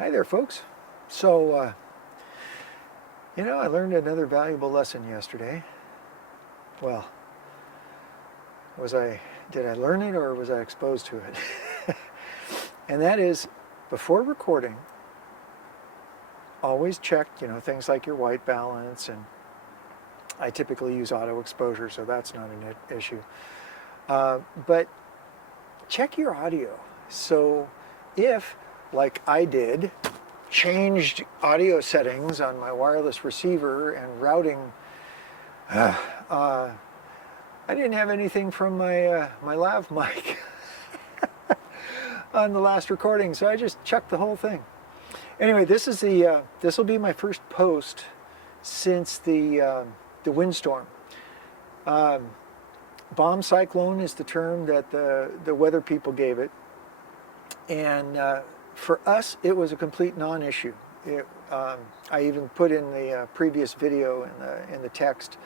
Hi there, folks. So, I learned another valuable lesson yesterday. Well, did I learn it or was I exposed to it? And that is, before recording, always check, things like your white balance, and I typically use auto exposure, so that's not an issue. But check your audio. So if, like I did, changed audio settings on my wireless receiver and routing, I didn't have anything from my lav mic on the last recording, so I just chucked the whole thing. Anyway, this will be my first post since the windstorm. Bomb cyclone is the term that the weather people gave it, and for us, it was a complete non-issue. I even put in the previous video in the text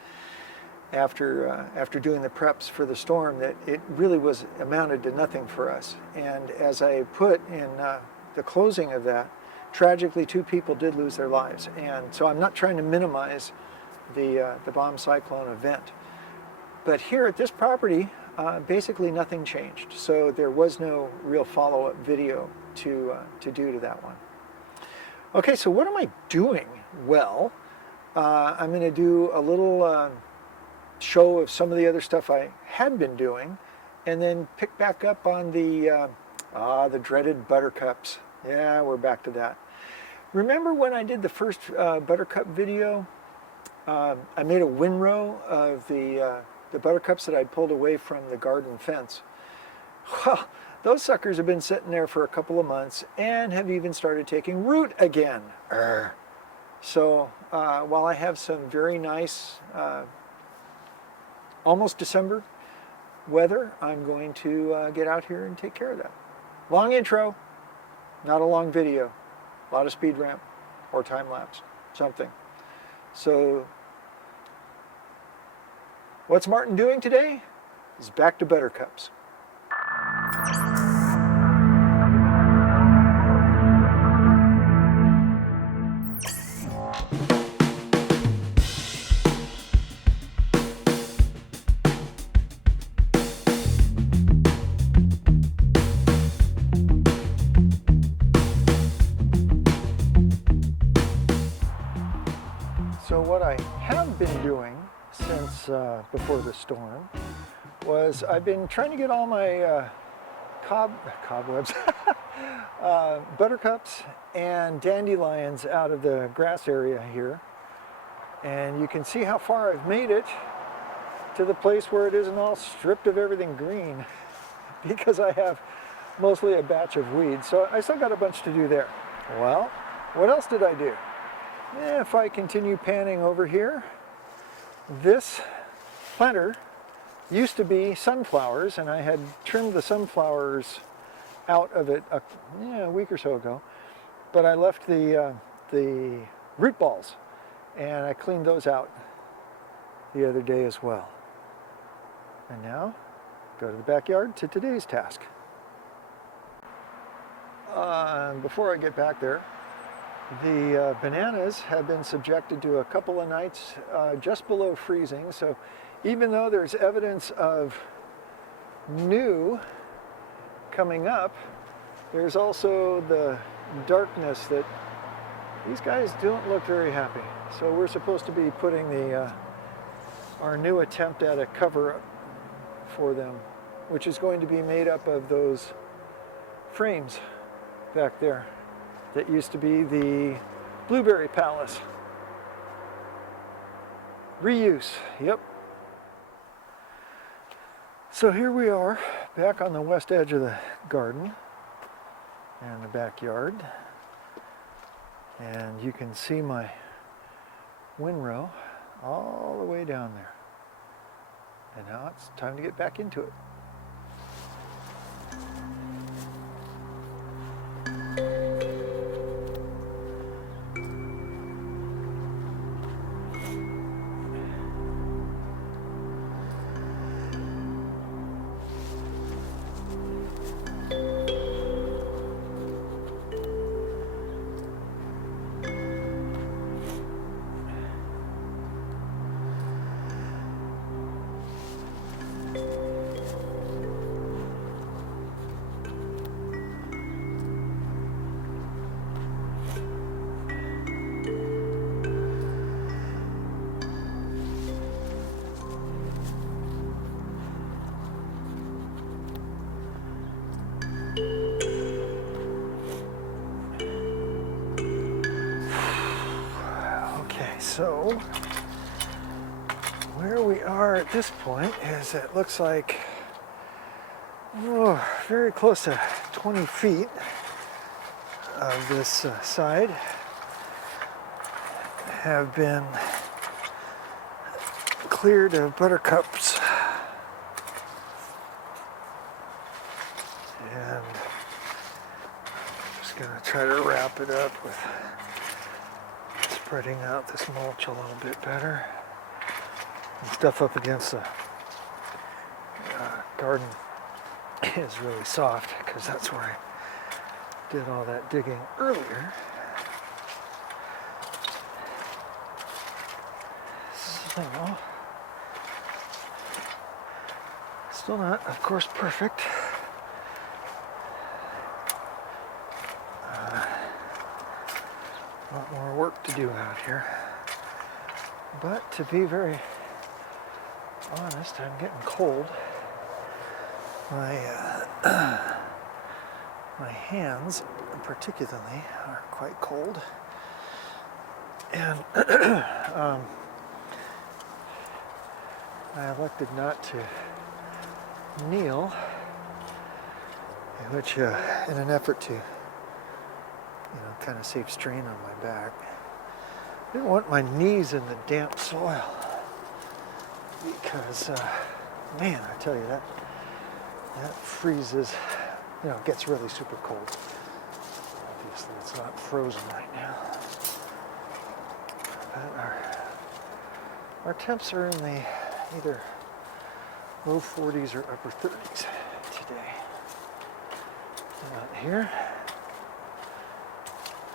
after doing the preps for the storm that it really amounted to nothing for us. And as I put in the closing of that, tragically 2 people did lose their lives. And so I'm not trying to minimize the bomb cyclone event. But here at this property, basically nothing changed. So there was no real follow-up video to do to that one. Okay, so what am I doing? Well, I'm going to do a little show of some of the other stuff I had been doing, and then pick back up on the dreaded buttercups. Yeah, we're back to that. Remember when I did the first buttercup video? I made a windrow of the buttercups that I'd pulled away from the garden fence. Well, those suckers have been sitting there for a couple of months and have even started taking root again. So while I have some very nice, almost December weather, I'm going to get out here and take care of that. Long intro, not a long video. A lot of speed ramp or time lapse, something. So what's Martin doing today? He's back to buttercups. So what I have been doing since before the storm was I've been trying to get all my cobwebs, buttercups and dandelions out of the grass area here. And you can see how far I've made it to the place where it isn't all stripped of everything green because I have mostly a batch of weeds. So I still got a bunch to do there. Well, what else did I do? If I continue panning over here, this planter used to be sunflowers, and I had trimmed the sunflowers out of it a week or so ago, but I left the root balls, and I cleaned those out the other day as well. And now, go to the backyard to today's task. Before I get back there, the bananas have been subjected to a couple of nights just below freezing, so even though there's evidence of new coming up, there's also the darkness that these guys don't look very happy. So we're supposed to be putting our new attempt at a cover-up for them, which is going to be made up of those frames back there that used to be the Blueberry Palace. Reuse, yep. So here we are, back on the west edge of the garden and the backyard. And you can see my windrow all the way down there. And now it's time to get back into it. So where we are at this point is it looks like very close to 20 feet of this side have been cleared of buttercups, and I'm just going to try to wrap it up with spreading out this mulch a little bit better. And stuff up against the garden is really soft because that's where I did all that digging earlier. So, still not, of course, perfect. A lot more work to do out here. But to be very honest, I'm getting cold. My hands, particularly, are quite cold, and I elected not to kneel, which, in an effort to, kind of save strain on my back. I didn't want my knees in the damp soil because, man, I tell you that freezes, gets really super cold. Obviously, it's not frozen right now. But our temps are in the either low 40s or upper 30s today. Out here.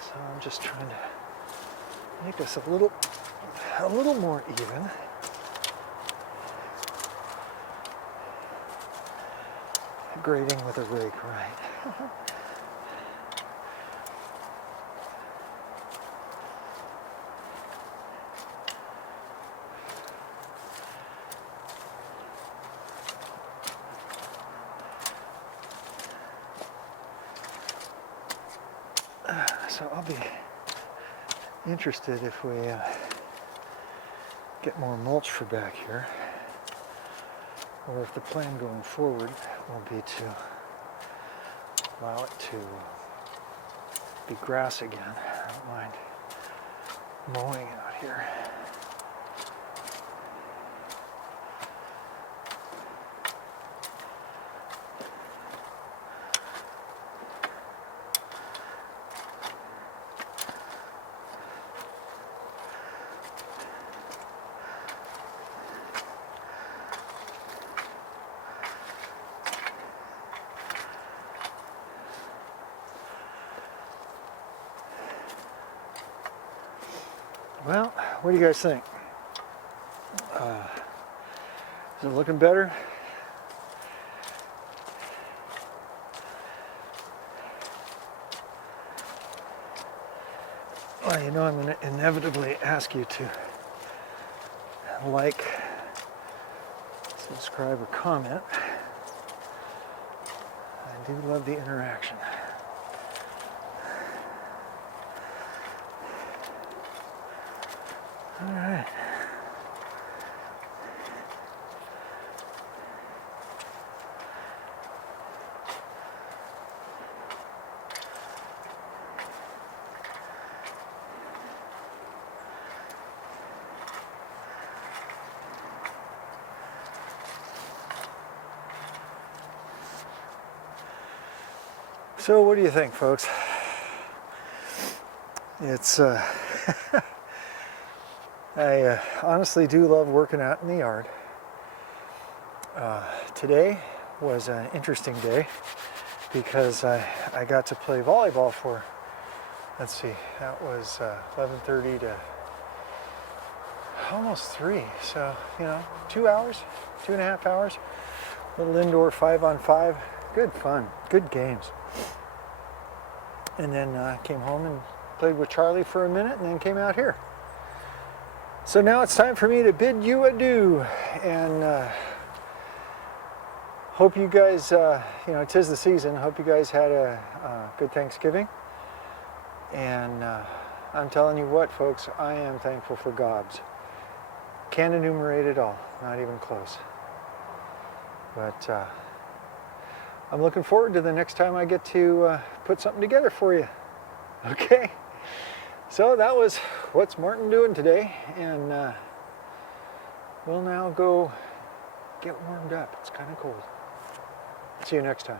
So I'm just trying to make us a little more even. Grading with a rake, right? So I'll be interested if we get more mulch for back here, or if the plan going forward will be to allow it to be grass again. I don't mind mowing out here. Well, what do you guys think? Is it looking better? Well, I'm going to inevitably ask you to like, subscribe, or comment. I do love the interaction. All right. So what do you think, folks? It's I honestly do love working out in the yard. Today was an interesting day because I got to play volleyball for, let's see, that was 11:30 to almost 3. So, 2 hours, 2.5 hours. Little indoor 5-on-5. Good fun, good games. And then came home and played with Charlie for a minute and then came out here. So now it's time for me to bid you adieu, and hope you guys, 'tis the season. Hope you guys had a good Thanksgiving, and I'm telling you what, folks, I am thankful for gobs. Can't enumerate it all, not even close. But I'm looking forward to the next time I get to put something together for you. Okay, so that was what's Martin doing today, and we'll now go get warmed up. It's kind of cold. See you next time.